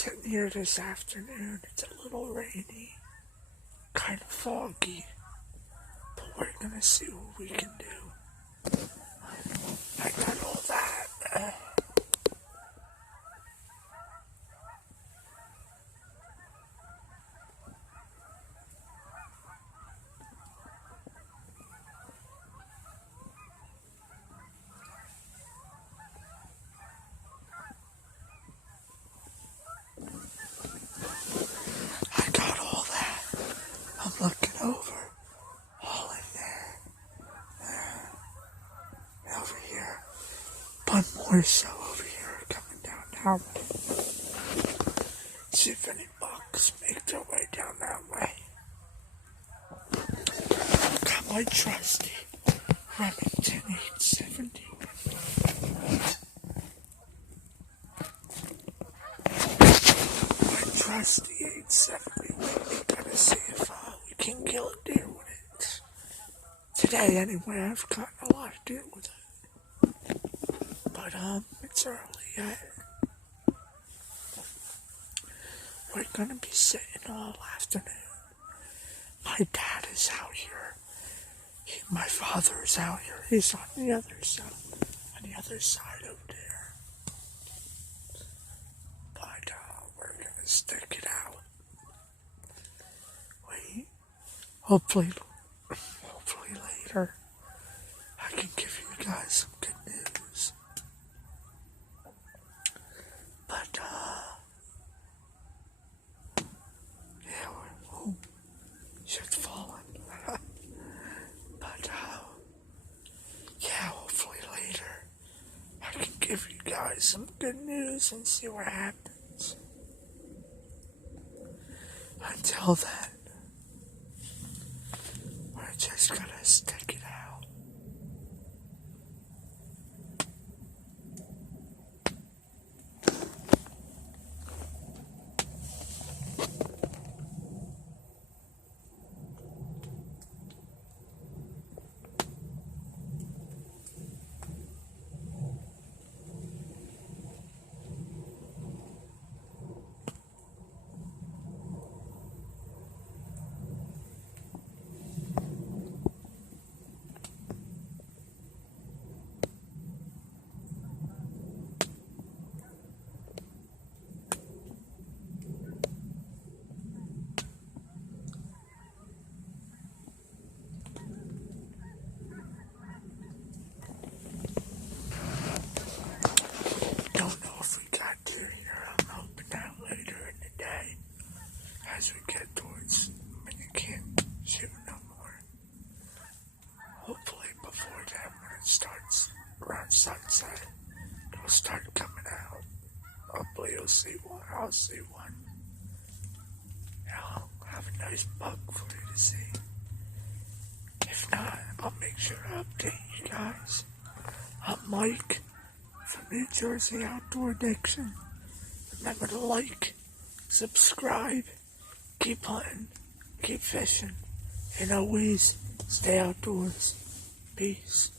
Sitting here this afternoon, it's a little rainy, kind of foggy, but we're gonna see what we can do. I got all that. I got all that. I'm looking over, all in there. Over here. One more so over here, coming down now. See if any bugs make their way down that way. Got my trusty Remington 870. My trusty 870 with me. Gotta see if we can kill a deer with it. Today, anyway, I've gotten a lot of deer with it. But, it's early yet. We're gonna be sitting all afternoon. My dad is out here. My father is out here. He's on the other side over there. But, we're gonna stick it out. Wait. Hopefully later, I can give you guys some good news. But, yeah, shit's falling. But, yeah, hopefully later, I can give you guys some good news and see what happens. Until then, we're just gonna stick it out. As we get towards when you can't shoot no more. Hopefully before then, when it starts around sunset, it'll start coming out. Hopefully you'll see one. I'll see one. I'll have a nice buck for you to see. If not, I'll make sure to update you guys. I'm Mike from New Jersey Outdoor Addiction. Remember to like, subscribe, keep hunting, keep fishing, and always stay outdoors. Peace.